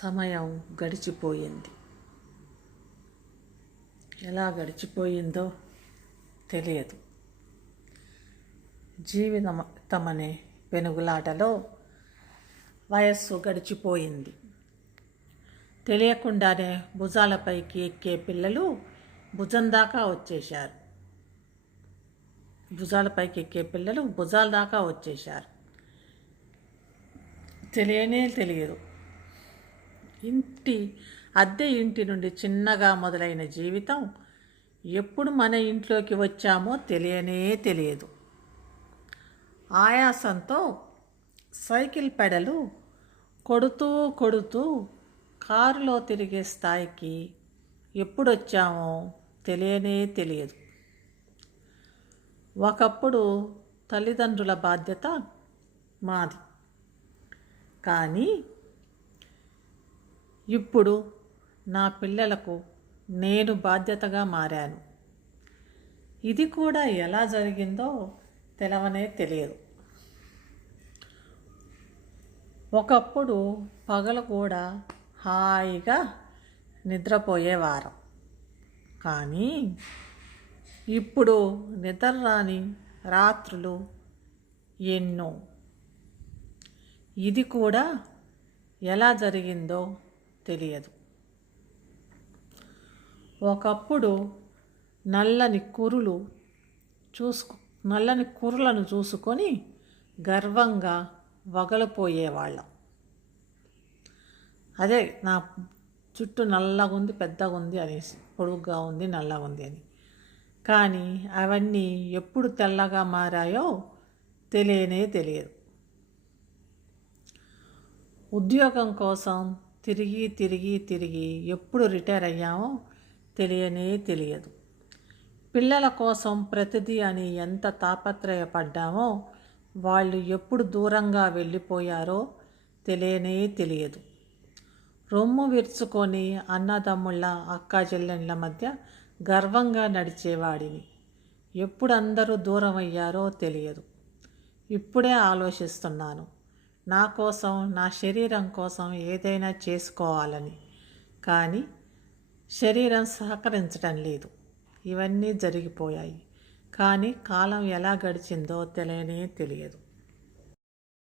సమయం గడిచిపోయింది. ఎలా గడిచిపోయిందో తెలియదు. జీవితమనే పెనుగులాటలో వయస్సు గడిచిపోయింది. తెలియకుండానే భుజాలపైకి ఎక్కే పిల్లలు భుజం దాకా వచ్చేశారు. భుజాల దాకా వచ్చేశారు. తెలియనే తెలియదు. అద్దె ఇంటి నుండి చిన్నగా మొదలైన జీవితం ఎప్పుడు మన ఇంట్లోకి వచ్చామో తెలియనే తెలియదు. ఆయాసంతో సైకిల్ పెడలు కొడుతూ కారులో తిరిగే స్థాయికి ఎప్పుడొచ్చామో తెలియనే తెలియదు. ఒకప్పుడు తల్లిదండ్రుల బాధ్యత మాది, కానీ ఇప్పుడు నా పిల్లలకు నేను బాధ్యతగా మారాను. ఇది కూడా ఎలా జరిగిందో తెలవనే తెలియదు. ఒకప్పుడు పగలు కూడా హాయిగా నిద్రపోయేవారం, కానీ ఇప్పుడు నిద్ర రాని రాత్రులు ఎన్నో. ఇది కూడా ఎలా జరిగిందో తెలియదు. ఒకప్పుడు నల్లని కురులను చూసుకొని గర్వంగా వగలిపోయేవాళ్ళం. అదే నా చుట్టూ నల్లగా ఉంది, పెద్దగా ఉంది అనేసి, పొడుగ్గా ఉంది, నల్లగా ఉంది అని. కానీ అవన్నీ ఎప్పుడు తెల్లగా మారాయో తెలియనే తెలియదు. ఉద్యోగం కోసం తిరిగి ఎప్పుడు రిటైర్ అయ్యామో తెలియనే తెలియదు. పిల్లల కోసం ప్రతిదీ అని ఎంత తాపత్రయపడ్డామో వాళ్ళు ఎప్పుడు దూరంగా వెళ్ళిపోయారో తెలియనే తెలియదు. రొమ్ము విరుచుకొని అన్నదమ్ముళ్ళ అక్కా చెల్లెళ్ళ మధ్య గర్వంగా నడిచేవాడిని ఎప్పుడు అందరూ దూరం అయ్యారో తెలియదు. ఇప్పుడే ఆలోచిస్తున్నాను, నా కోసం, నా శరీరం కోసం ఏదైనా చేసుకోవాలని. కానీ శరీరం సహకరించటం లేదు. ఇవన్నీ జరిగిపోయాయి, కానీ కాలం ఎలా గడిచిందో తెలియనే తెలియదు.